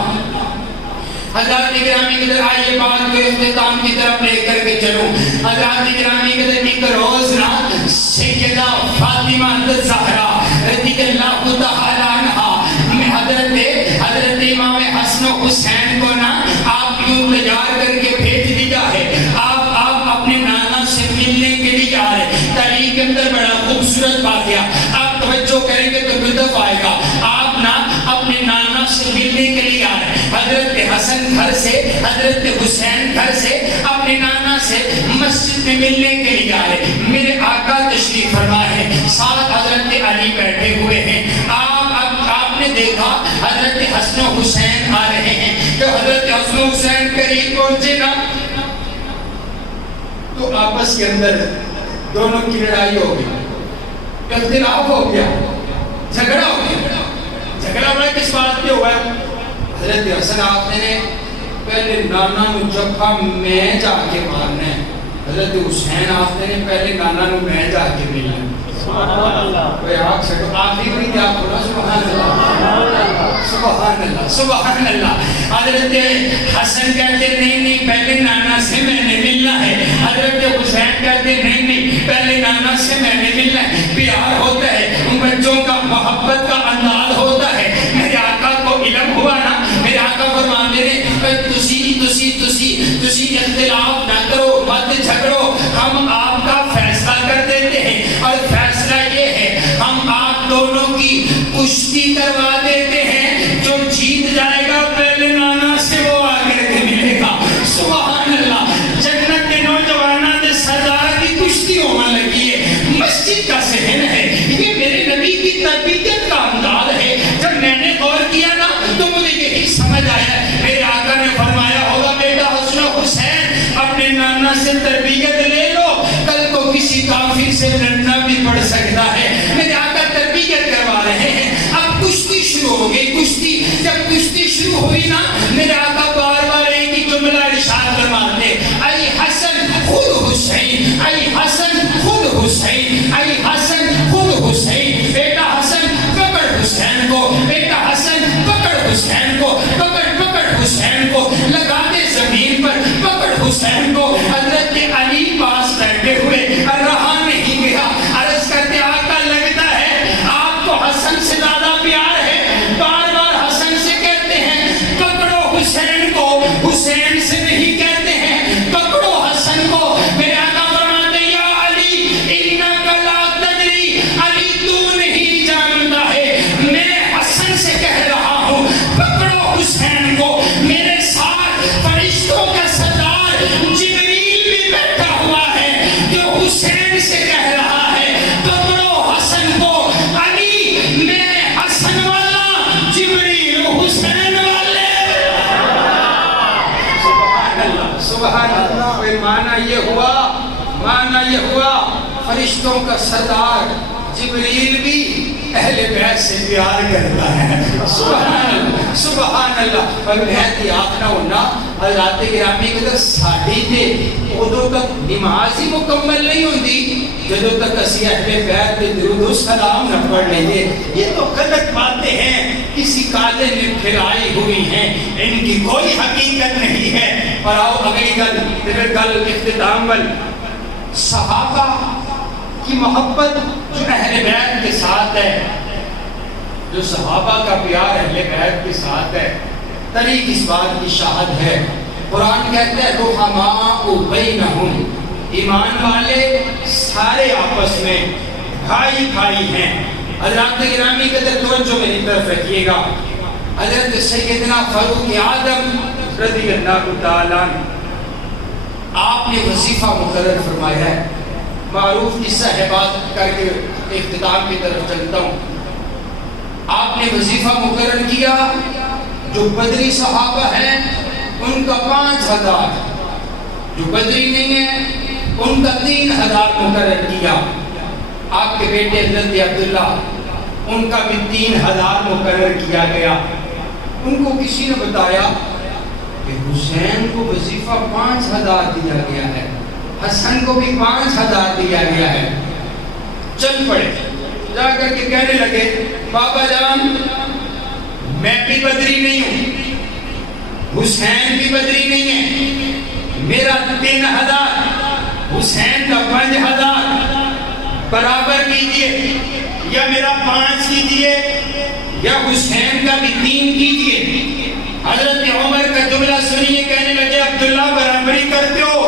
حضرات گرامی کے در آئیے بات کو اختتام کی طرف لے کر کے چلوں۔ حضرات گرامی کے در ایک روز نا سیدہ فاطمہ الزہرا رضی اللہ تعالی عنہا حضرت امام حسن و حسین کو نا آپ یوں تیار کر کے بھیج دیا ہے، آپ اپنے نانا سے ملنے کے لیے جا رہے ہیں۔ تاریخ کے اندر بڑا خوبصورت واقعہ، آپ توجہ کریں گے تو لطف آئے گا۔ آپ نا اپنے نانا سے ملنے کے لیے آ رہے ہیں، حضرت حسن گھر سے حضرت حسین گھر سے اپنے نانا سے مسجد میں ملنے کے لیے آ رہے ہیں۔ میرے آقا تشریف فرما ہے، ساتھ حضرت علی بیٹھے ہوئے ہیں۔ آپ نے دیکھا حضرت حسن و حسین آ رہے ہیں، تو حضرت حسن و حسین قریب پہنچے نا تو آپس کے اندر دونوں کی لڑائی ہو گئی، اختلاف ہو گیا، جھگڑا ہو گیا۔ جھگڑا بڑا کس بات پہ ہوا ہے؟ حضرت حسن آپ نے پہلے نانا نو جفا میں جا کے مارنا ہے، حضرت حسین آپ نے پہلے نانا نو میں جا کے ملنا ہے۔ سبحان اللہ، کوئی آگ سے آخری ہوئی تھی آپ بولا سبحان اللہ سبحان اللہ سبحان اللہ۔ حضرت حسن کہتے نہیں پہلے نانا سے میں نے ملنا ہے، حضرت حسین کہتے نہیں پہلے نانا سے میں نے ملنا ہے۔ پیار ہوتا ہے، بچوں کا محبت کا انداز ہوتا ہے۔ میرے آقا کو علم ہوا نا، میرے آقا فرماتے ہیں تسی اختلاف نہ کرو، مت جھگڑو، ہم آپ کا فیصلہ کر دیتے ہیں، اور فیصلہ یہ ہے ہم آپ دونوں کی کشتی کروا دیتے ہیں، جو جیت جائے گا پہلے نانا سے وہ آگے کے ملے گا۔ سبحان اللہ، جنت کے نوجوانوں نے سردار کی کشتی ہونے لگی ہے، مسجد کا صحن ہے، یہ میرے نبی کی تربیت کا انداز ہے۔ جب میں نے غور کیا نا تو مجھے یہی سمجھ آیا، میرے آقا نے فرمایا ہوگا بیٹا حسن و حسین اپنے نانا سے تربیت لے لو، کل کو کسی کافر سے لڑنا بھی پڑ سکتا ہے۔ میرے آقا تربیت کروا رہے ہیں، اب کشتی شروع ہو گئی۔ کشتی جب کشتی شروع ہوئی نا، میرے آقا بار بار ایک ہی جملہ ارشاد فرماتے، اے حسن خود حسین، اے حسن خود حسین، اے حسن خود حسین۔ بیٹا حسن پکڑ حسین کو، بیٹا حسن پکڑ حسین کو، پکڑ حسین کو، لگا دے زمین پر، پکڑ حسین کو۔ حضرت علی پاس بیٹھے ہوئے رہا نہیں گیا، عرض کرتے آقا لگتا ہے آپ کو حسن سے زیادہ پیار ہے، بار بار حسن سے کہتے ہیں پکڑو حسین کو، حسین سے نہیں کہتے ہیں پکڑو حسن کو۔ میرے آقا فرماتے یا علی انکا لا تدری، علی تو نہیں جانتا ہے میں حسن سے کہہ رہا ہوں پکڑو حسین کو۔ میرے ساتھ فرشتوں کا سردار جبریل بھی بیٹھا ہوا ہے جو حسین سے کہہ رہا ہے پکڑو حسن کو۔ علی میں حسن والا، جبریل حسین والے۔ سبحان اللہ سبحان اللہ۔ کوئی معنی یہ ہوا فرشتوں کا سردار جبریل بھی اہل بیت سے پیار کرتا ہے۔ سبحان اللہ سبحان اللہ اور بہت یاد نہ ہونا حضرات گرامی قدر ساڑھی تے ادو تک نماز ہی مکمل نہیں ہوتی جدو تک اسی اہل بیت پہ درود و سلام نہ پڑھ لیں. یہ تو غلط باتیں ہیں کسی کالے نے پھیلائی ہوئی ہیں, ان کی کوئی حقیقت نہیں ہے. اور آؤ اگلی گل اختتام وال صحابہ کی محبت جو اہل بیت کے ساتھ ہے, جو صحابہ کا پیار اہل بیت کے ساتھ ہے, طریق اس بات کی شاہد ہے. قرآن کہتا ہے رحماء بینہم, ایمان والے سارے آپس میں بھائی بھائی ہیں. حضرات گرامی قدر توجہ میری طرف رکھیے گا. حضرت سیدنا فاروق اعظم رضی اللہ تعالیٰ عنہ آپ نے وظیفہ مقرر فرمایا ہے. معروف قصہ ہے, بات کر کے اختتام کی طرف چلتا ہوں. آپ نے وظیفہ مقرر کیا, جو بدری صحابہ ہیں ان کا 5000, جو بدری نہیں ہیں ان کا 3000 مقرر کیا. آپ کے بیٹے حضرت عبداللہ ان کا بھی 3000 مقرر کیا گیا. ان کو کسی نے بتایا کہ حسین کو وظیفہ 5000 دیا گیا ہے, حسن کو بھی 5000 دیا گیا ہے. چل پڑے, جا کر کے کہنے لگے بابا جان میں بھی بدری نہیں ہوں, حسین بھی بدری نہیں ہے, میرا 3000 حسین کا 5000 برابر کیجئے, یا میرا 5 کیجئے یا حسین کا بھی 3 کیجئے. حضرت عمر کا جملہ سنیے, کہنے لگے عبداللہ برابری کرتے ہو,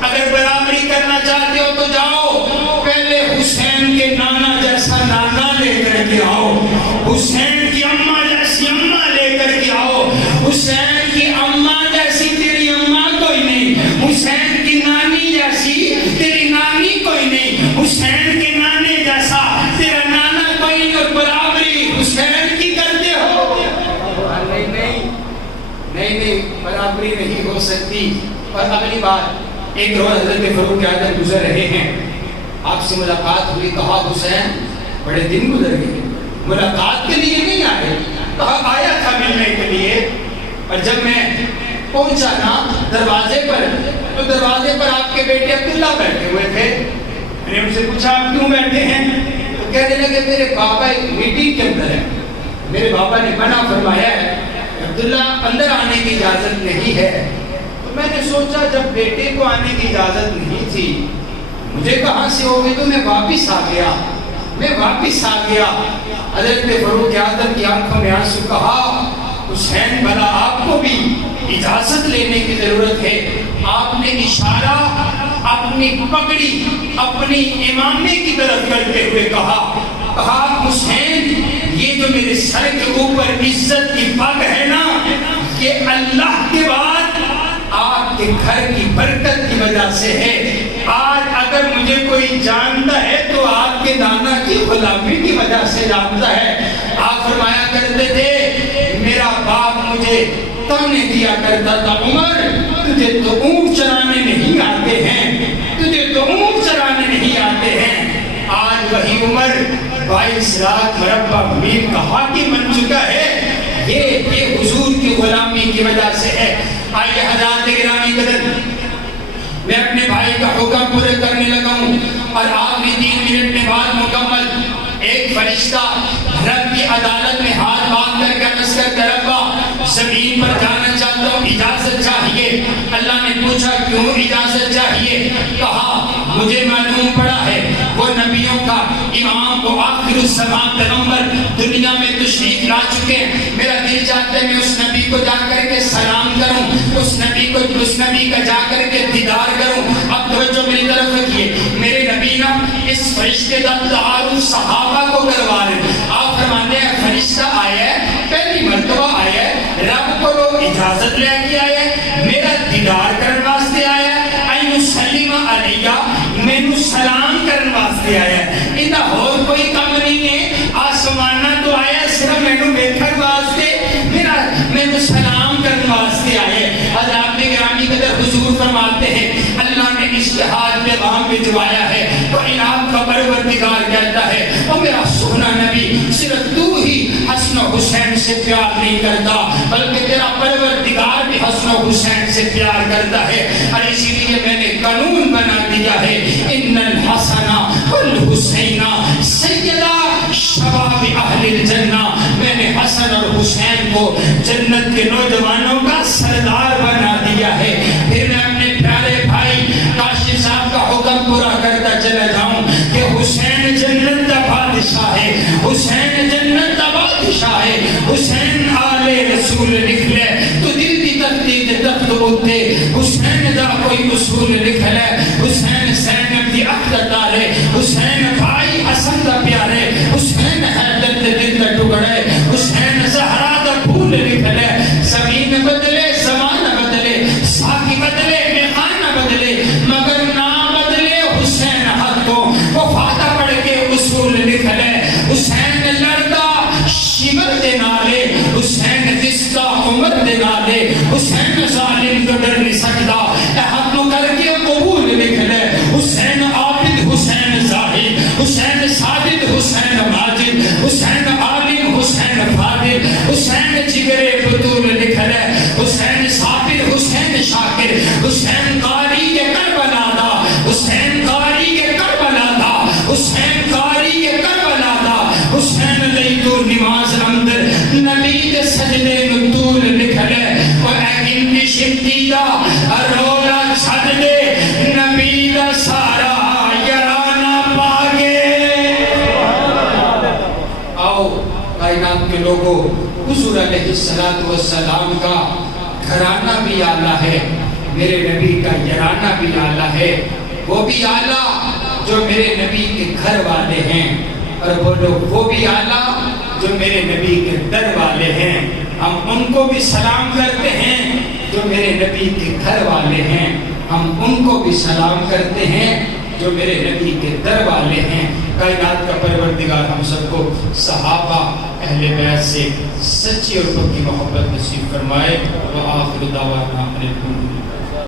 اگر برابری کرنا چاہتے ہو تو جاؤ پہلے حسین کے نانا جیسا نانا لے کر کے آؤ, حسین کی اماں جیسی اماں لے کر کے آؤ. حسین کی اماں جیسی تیری اماں کوئی نہیں, حسین کی نانی جیسی تیری نانی کوئی نہیں, حسین کے نانے جیسا تیرا نانا کوئی نہیں. اور برابری حسین کی کرتے ہو, نہیں برابری نہیں ہو سکتی. اور اگلی بات, ایک روز حضرت فاروق اعظم گزر رہے ہیں, آپ سے ملاقات ہوئی, کہا حسین بڑے دن گزر گئے, ملاقات کے لیے نہیں آئے؟ کہا آیا تھا ملنے کے لیے. اور جب میں پہنچا نا دروازے پر, تو دروازے پر آپ کے بیٹے عبداللہ بیٹھے ہوئے تھے. میں نے ان سے پوچھا آپ کیوں بیٹھے ہیں؟ تو کہنے لگے میرے بابا ایک میٹنگ کے اندر ہے, میرے بابا نے منع فرمایا ہے, عبداللہ اندر آنے کی اجازت نہیں ہے. تو میں نے سوچا جب بیٹے کو آنے کی اجازت نہیں تھی مجھے کہاں سے ہوگی, تو میں واپس آ گیا. حضرت فاروق اعظم کی آنکھوں میں آنسو, کہا حسین بھلا آپ کو بھی اجازت لینے کی ضرورت ہے. آپ نے اشارہ اپنی پگڑی اپنی امامے کی طرف کرتے ہوئے کہا حسین یہ جو میرے سر کے اوپر عزت کی پگ ہے نا, یہ اللہ کے بعد آپ کے گھر کی برکت کی وجہ سے ہے. آج اگر مجھے کوئی جانتا ہے تو آپ کے نانا کی غلامی کی وجہ سے جانتا ہے. آپ فرمایا کرتے تھے میرا باپ مجھے تانے دیا کرتا تھا, عمر تجھے تو اونٹ چرانے نہیں آتے ہیں, تجھے تو اونٹ چرانے نہیں آتے ہیں. آج وہی عمر 22 لاکھ مربع میل کا حاکم بن چکا ہے, یہ حضور کی غلامی کی وجہ سے ہے. آئیے حضرات گرامی قدر, میں اپنے بھائی کا حکم پورے کرنے لگا ہوں اور آخری 3 منٹ میں بعد مکمل. ایک فرشتہ رب کی عدالت میں ہاتھ باندھ کر کے عرض کرتا ربا زمین پر جانا چاہتا ہوں, اجازت چاہیے. اللہ نے پوچھا کیوں اجازت چاہیے؟ کہا مجھے معلوم پڑا ہے وہ نبیوں کا امام و آخر الزمان پیغمبر دنیا میں تشریف لا چکے ہیں. میرا دل چاہتا ہے میں اس نبی کو جا کر کے سلام کروں, اس نبی کا جا کر کے دیدار کروں. اب توجہ میری طرف رکھیے, میرے نبی نا اس فرشتے کا تعارف صحابہ کو کروا رہے. آپ فرماتے ہیں فرشتہ آیا ہے, پہلی مرتبہ آیا ہے, رب کو لوگ اجازت لے کے آیا ہے, میرا دیدار کرنے واسطے آیا ہے, این سلیم علیہ مینو سلام کرنے واسطے آیا ہے. انہا اور کوئی کام نہیں ہے, آسمانہ تو آیا صرف مینو بیٹھن واسطے, مینو سلام کرنے واسطے آیا ہے. حضرات گرامی قدر حضور فرماتے ہیں اللہ نے اشتہار پیغام بھجوایا ہے تو انعام کا پروردگار کہتا ہے او میرا سونا نبی صرف تو ہی حسن و حسین سے پیار نہیں کرتا بلکہ پروردگار بھی حسن و حسین سے پیار کرتا ہے، اور اسی لیے میں نے قانون بنا دیا ہے، ان الحسن والحسین سیدہ شباب اہل الجنہ، میں نے حسن اور حسین کو جنت کے نوجوانوں کا سردار بنا دیا ہے۔ پھر میں اپنے پیارے بھائی کاشف صاحب کا حکم پورا کرتا چلا جاؤں کہ حسین جنت کا بادشاہ ہے، حسین جنت کا بادشاہ ہے، حسین آل رسول لکھ لے تو دل دی تختی دے تخت اٹھتے، حسین دا کوئی اصول لکھ لے، حسین زینب دی عقد دارے، حسین بھائی حسن دا پیارے، حسین حیدر دے دل دا ٹکڑے، حسین زہرا دا پھول لکھ لے، زمین بدلے زمانہ بدلے، ساقی بدلے میخانہ بدلے، مگر نہ بدلے حسین حق کو، وفادہ پڑھ کے اصول لکھ لے، حسین لڑتا شمر دے نالے، حسین دستا عمر دے نالے، حسین ظالم کو ڈر نہیں سکتا، حق نو کر کے قبول لکھ لے، حسین عابد حسین زاہد، حسین ساجد حسین ماجد، حسین عالم حسین فاضل، حسین جگر بطول لکھ لے، حسین صابر حسین شاکر، حسین قاری کے کربلا دا، حسین قاری کے کربلا دا، حسین قاری کے کربلا دا، حسین لئی تو نماز اندر نبی دے سجدے نطول لکھ لے، اور اگن دی شکتی دا رولا چھڑ دے نبی دا سارا یرانا پاگے۔ آؤ کائنات کے لوگوں، حضور علیہ السلام کا گھرانہ بھی اعلیٰ ہے، میرے نبی کا یرانہ بھی اعلیٰ ہے، وہ بھی اعلیٰ جو میرے نبی کے گھر والے ہیں، اور وہ لوگ وہ بھی اعلیٰ جو میرے نبی کے در والے ہیں۔ ہم ان کو بھی سلام کرتے ہیں جو میرے نبی کے گھر والے ہیں، ہم ان کو بھی سلام کرتے ہیں جو میرے نبی کے در والے ہیں۔ کائنات کا پروردگار ہم سب کو صحابہ اہل بیت سے سچی اور پکی محبت نصیب فرمائے۔ وآخر دعوانا الحمدللہ۔